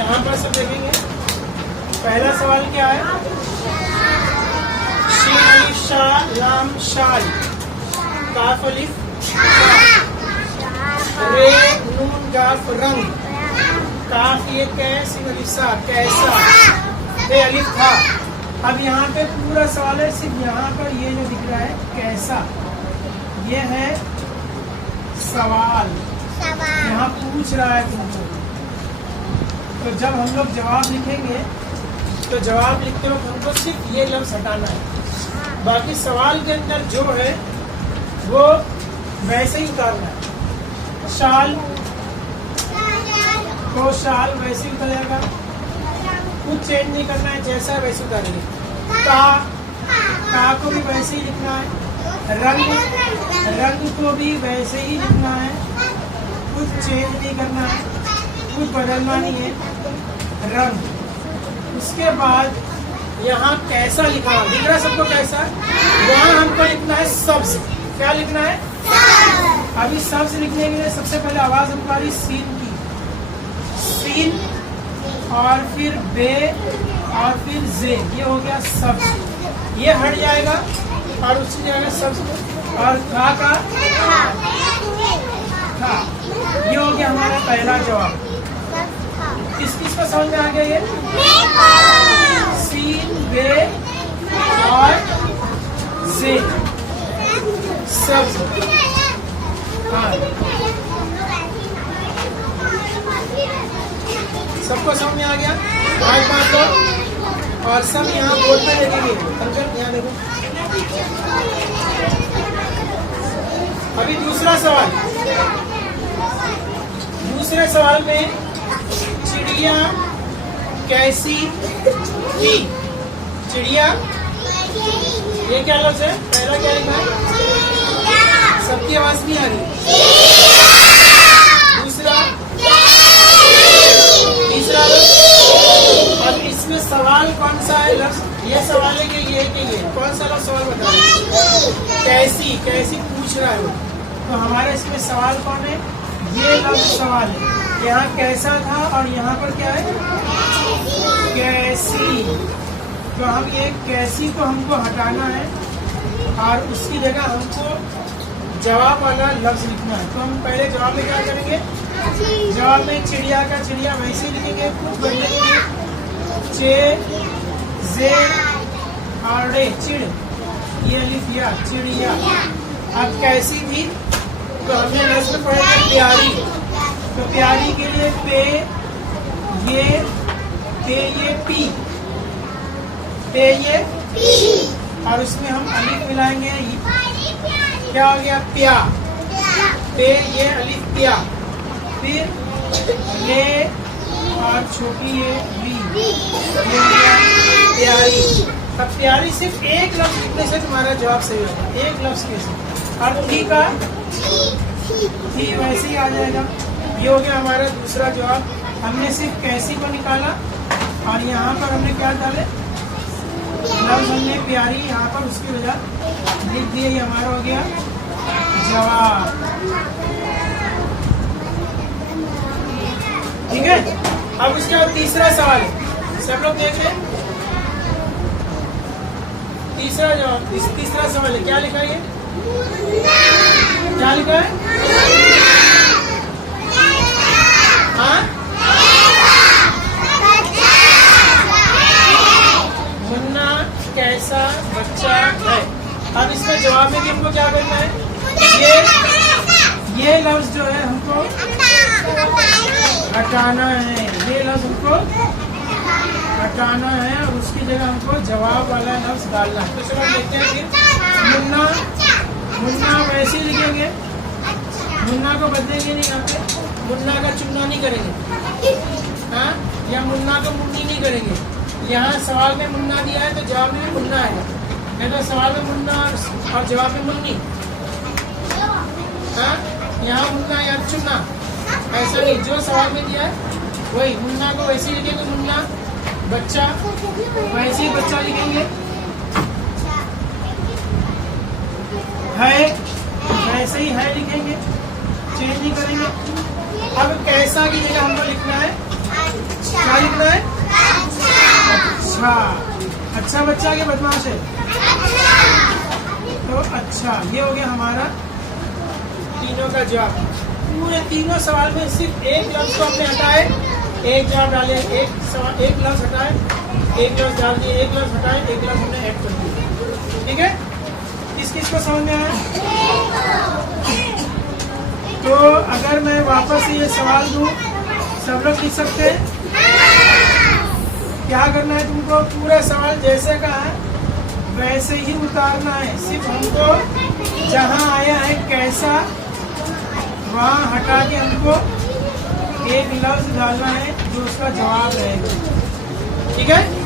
यहाँ पर सब देखेंगे। पहला सवाल क्या है? शीन अलिफ शाह लाम शाल, काफ अलिफ रे नून गाफ रंग, काफ ये कै सीन अलिफ सा कैसा, रे अलिफ था। अब यहाँ पे पूरा सवाल है, सिर्फ यहाँ पर ये जो दिख रहा है कैसा, ये है सवाल, यहाँ पूछ रहा है तुमको। तो जब हम लोग जवाब लिखेंगे तो जवाब लिखते वक्त हमको सिर्फ ये लफ्ज हटाना है, बाकी सवाल के अंदर जो है वो वैसे ही उतारना है। शाल तो शाल वैसे ही उतारेगा, कुछ चेंज नहीं करना है, जैसा है वैसे उतारेंगे। का को भी वैसे ही लिखना है, रंग को भी वैसे ही लिखना है, कुछ चेंज नहीं करना है, कुछ बदलना नहीं है, रंग। उसके बाद यहाँ कैसा लिखा दिख रहा है सबको कैसा, वहाँ हमको लिखना है सब्ज। क्या लिखना है? अभी सब्ज लिखने के लिए सबसे पहले आवाज हमारी सीन की, सीन और फिर बे और फिर जे, ये हो गया सब्ज, ये हट जाएगा और उसकी जगह सब्ज, और खा का खा, ये हो गया हमारा पहला जवाब। किस किस को समझ में आ गया? ये सीन बे और जे सब्ज। हाँ, सबको समझ में आ गया? आज बात लो और सब यहाँ बोर्ड पे देखेंगे। यहाँ देखो, अभी दूसरा सवाल। दूसरे सवाल में चिड़िया कैसी थी? चिड़िया, ये क्या लफ्ज है? पहला क्या लिखा है? सबकी आवाज नहीं आ रही। दूसरा, तीसरा लफ्ज। अब इसमें सवाल कौन सा है लफ्ज? ये सवाल है कि ये कौन सा लफ्ज सवाल बता रहा है? कैसी, कैसी पूछ रहा है वो। तो हमारे इसमें सवाल कौन है? ये लफ्ज सवाल है। यहाँ कैसा था और यहाँ पर क्या है? कैसी। तो हम ये कैसी को हमको हटाना है और उसकी जगह हमको जवाब वाला लफ्ज लिखना है। तो हम पहले जवाब में क्या करेंगे? जवाब में चिड़िया का चिड़िया वैसे ही लिखेंगे, कुछ बदलेंगे, चे जे और रे चिड़, ये अलिफ या चिड़िया। अब कैसी थी? तो हमने लफ्ज में पढ़ा था प्यारी। तो प्यारी के लिए पे ये पी, पे ये पी, और उसमें हम अलिफ मिलाएंगे, क्या हो गया? प्या, पे ये अलिफ प्या, फिर ये और छोटी ये वी, ये हो गया प्यारी। अब प्यारी सिर्फ एक लफ्ज लिखने से तुम्हारा जवाब सही होगा, एक लफ्ज के से। और थी का थी वैसे ही आ जाएगा। ये हो गया हमारा दूसरा जवाब। हमने सिर्फ कैसी को निकाला और यहाँ पर हमने क्या डाले? लफ्ज हमने प्यारी यहाँ पर उसकी वजह लिख दिए, ये हमारा हो गया जवाब। ठीक है, अब उसके बाद तीसरा सवाल है, सब लोग देख रहे हैं। तीसरा जवाब, तीसरा सवाल है, क्या लिखा है? ये क्या लिखा है? हाँ, मुन्ना कैसा बच्चा है। अब इसके जवाब में भी हमको क्या करना है? ये लफ्ज जो है हमको हटाना है, ये लफ्ज हमको हटाना है और उसकी जगह हमको जवाब वाला लफ्ज डालना है। तो चलो देखते हैं फिर। मुन्ना वैसे ही लिखेंगे, मुन्ना को बदलेंगे नहीं, यहाँ पे मुन्ना का चुन्ना नहीं करेंगे, हाँ, या मुन्ना को मुन्नी नहीं करेंगे। यहाँ सवाल में मुन्ना दिया है तो जवाब में मुन्ना आएगा, नहीं तो सवाल में मुन्ना और जवाब में मुन्नी। हाँ, यहाँ मुन्ना या चुन्ना, ऐसा नहीं, जो सवाल में दिया है वही। मुन्ना को वैसे ही लिखेंगे, मुन्ना। बच्चा वैसे ही बच्चा लिखेंगे। है वैसे ही है लिखेंगे, चेंज नहीं करेंगे। अब कैसा की जगह हमको लिखना है क्या लिखना है? अच्छा। अच्छा बच्चा के बदमाश है तो अच्छा, ये हो गया हमारा तीनों का जवाब। पूरे तीनों सवाल में सिर्फ एक लफ्ज को हमने हटाए, एक जवाब डाले, एक लफ्ज हटाए, एक लफ्ज डाल दिए, एक लफ्ज हटाए, एक लफ्ज हमने ऐड कर दिया। ठीक है, किस किस को समझ में आया? तो अगर मैं वापस ये सवाल दूं, सब लोग लिख सकते हैं? क्या करना है तुमको? पूरा सवाल जैसे का है वैसे ही उतारना है। सिर्फ हमको जहाँ आया है कैसा, वहाँ हटा के हमको एक लफ्ज डालना है जो उसका जवाब रहेगा। ठीक है।